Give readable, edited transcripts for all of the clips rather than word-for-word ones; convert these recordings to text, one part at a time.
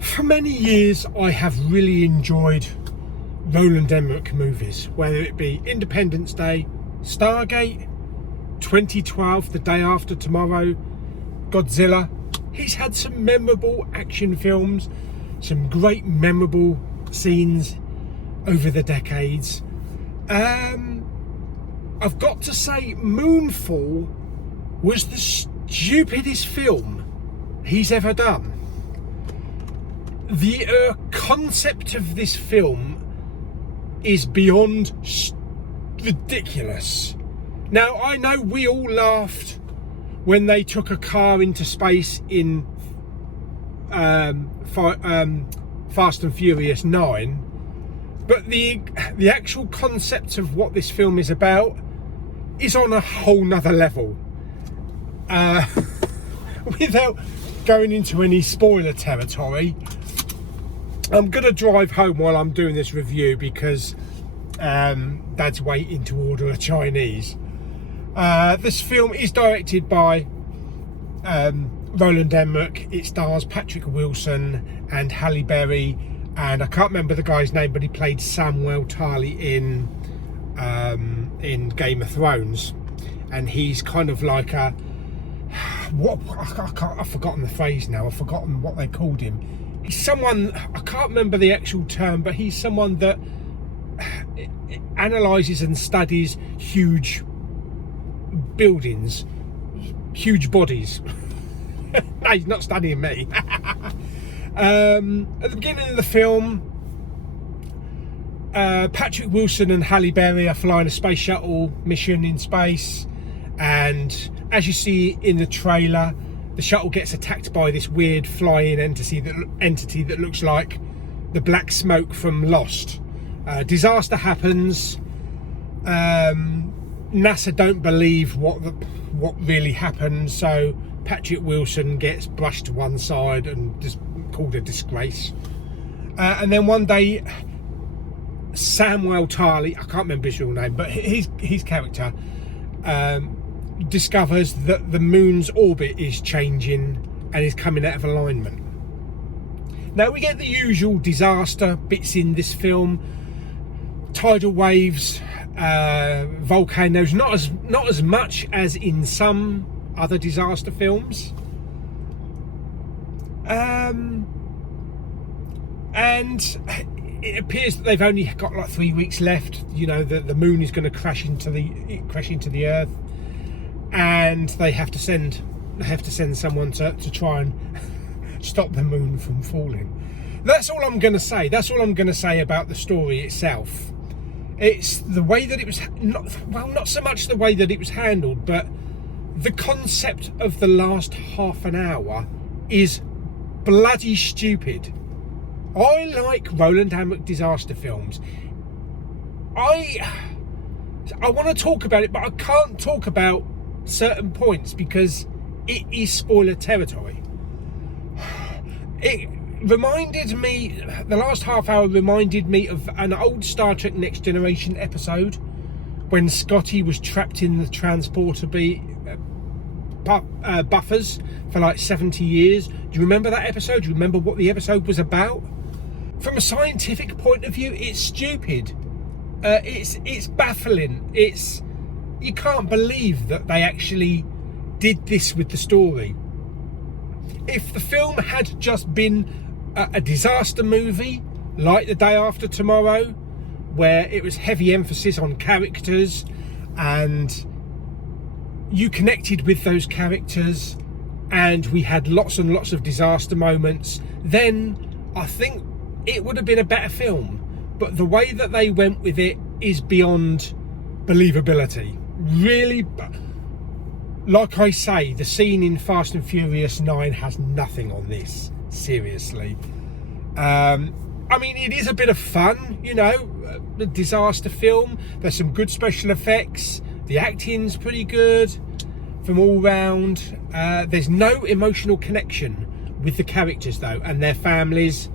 For many years I have really enjoyed Roland Emmerich movies, whether it be Independence Day, Stargate, 2012, The Day After Tomorrow, Godzilla. He's had some memorable action films, some great memorable scenes over the decades. I've got to say Moonfall was the stupidest film he's ever done. The concept of this film is beyond ridiculous. Now, I know we all laughed when they took a car into space in Fast and Furious 9, but the actual concept of what this film is about is on a whole nother level. Without going into any spoiler territory, I'm going to drive home while I'm doing this review because Dad's waiting to order a Chinese. This film is directed by Roland Emmerich. It stars Patrick Wilson and Halle Berry, and I can't remember the guy's name, but he played Samwell Tarly in Game of Thrones, and he's kind of like a I've forgotten the phrase now. I've forgotten what they called him. He's someone, I can't remember the actual term, but he's someone that analyses and studies huge buildings, huge bodies. No, he's not studying me. At the beginning of the film, Patrick Wilson and Halle Berry are flying a space shuttle mission in space, and as you see in the trailer, the shuttle gets attacked by this weird flying entity that looks like the black smoke from Lost. Disaster happens. NASA don't believe what really happened, so Patrick Wilson gets brushed to one side and just called a disgrace. And then one day, Samwell Tarly, I can't remember his real name, but his character discovers that the moon's orbit is changing and is coming out of alignment. Now, we get the usual disaster bits in this film: tidal waves, volcanoes, not as much as in some other disaster films, and it appears that they've only got like 3 weeks left. You know, the moon is going to crash into the earth, and they have to send someone to try and stop the moon from falling. That's all I'm going to say. That's all I'm going to say about the story itself. It's the way that it was, not so much the way that it was handled, but the concept of the last half an hour is bloody stupid. I like Roland Emmerich disaster films. I want to talk about it, but I can't talk about certain points because it is spoiler territory. It reminded me, the last half hour reminded me of an old Star Trek Next Generation episode when Scotty was trapped in the transporter buffers for like 70 years. Do you remember that episode? Do you remember what the episode was about? From a scientific point of view, it's stupid. It's baffling. You can't believe that they actually did this with the story. If the film had just been a disaster movie like The Day After Tomorrow, where it was heavy emphasis on characters and you connected with those characters and we had lots and lots of disaster moments, then I think it would have been a better film. But the way that they went with it is beyond believability. Really, like I say, the scene in Fast and Furious 9 has nothing on this, seriously. I mean, it is a bit of fun, you know, the disaster film. There's some good special effects. The acting's pretty good from all round. There's no emotional connection with the characters though, and their families.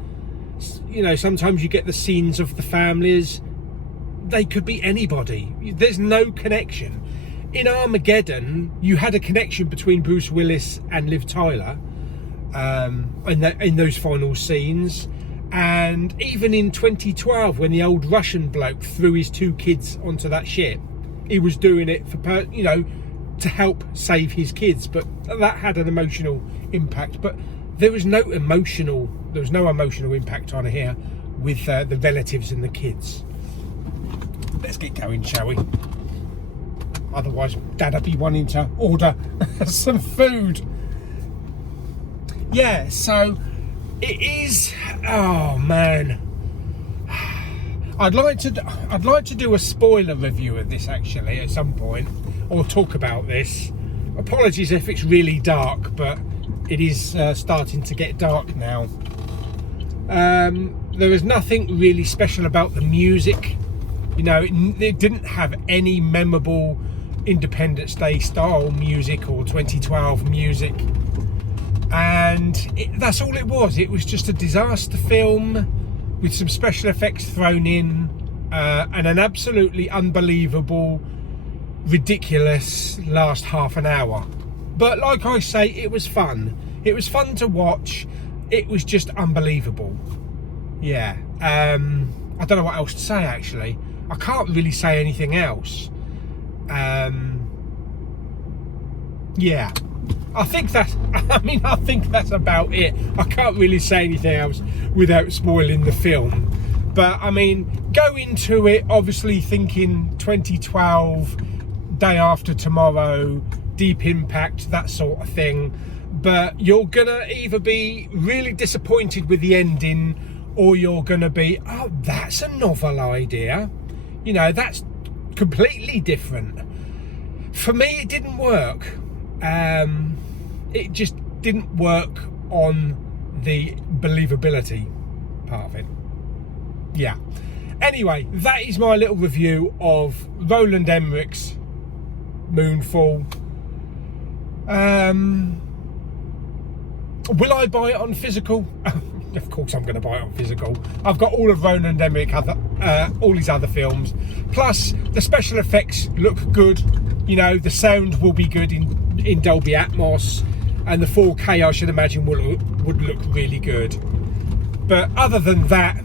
You know, sometimes you get the scenes of the families. They could be anybody. There's no connection. In Armageddon, you had a connection between Bruce Willis and Liv Tyler in those final scenes. And even in 2012, when the old Russian bloke threw his 2 kids onto that ship, he was doing it for, you know, to help save his kids. But that had an emotional impact. But there was no emotional impact on here with the relatives and the kids. Let's get going, shall we? Otherwise, Dad'll be wanting to order some food. Yeah, so it is. Oh man, I'd like to do a spoiler review of this actually at some point, or talk about this. Apologies if it's really dark, but it is starting to get dark now. There was nothing really special about the music. You know, it didn't have any memorable Independence Day style music or 2012 music, and that's all it was. It was just a disaster film with some special effects thrown in, and an absolutely unbelievable, ridiculous last half an hour. But like I say, it was fun. It was fun to watch. It was just unbelievable. Yeah. I don't know what else to say actually. I can't really say anything else. Yeah, I think that's about it. I can't really say anything else without spoiling the film. But I mean, go into it obviously thinking 2012, Day After Tomorrow, Deep Impact, that sort of thing. But you're gonna either be really disappointed with the ending, or you're gonna be, oh, that's a novel idea. You know, that's completely different. For me, it didn't work. It just didn't work on the believability part of it. Yeah. Anyway, that is my little review of Roland Emmerich's Moonfall. Will I buy it on physical? Of course I'm going to buy it on physical. I've got all of Roland Emmerich, all his other films. Plus, the special effects look good. You know, the sound will be good in Dolby Atmos. And the 4K, I should imagine, would look really good. But other than that,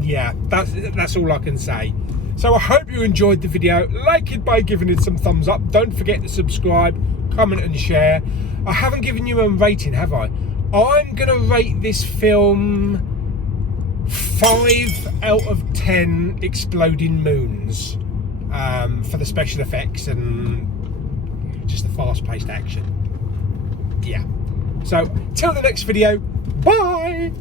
yeah, that's all I can say. So I hope you enjoyed the video. Like it by giving it some thumbs up. Don't forget to subscribe, comment and share. I haven't given you a rating, have I? I'm going to rate this film 5 out of 10 exploding moons for the special effects and just the fast-paced action. Yeah. So, till the next video, bye!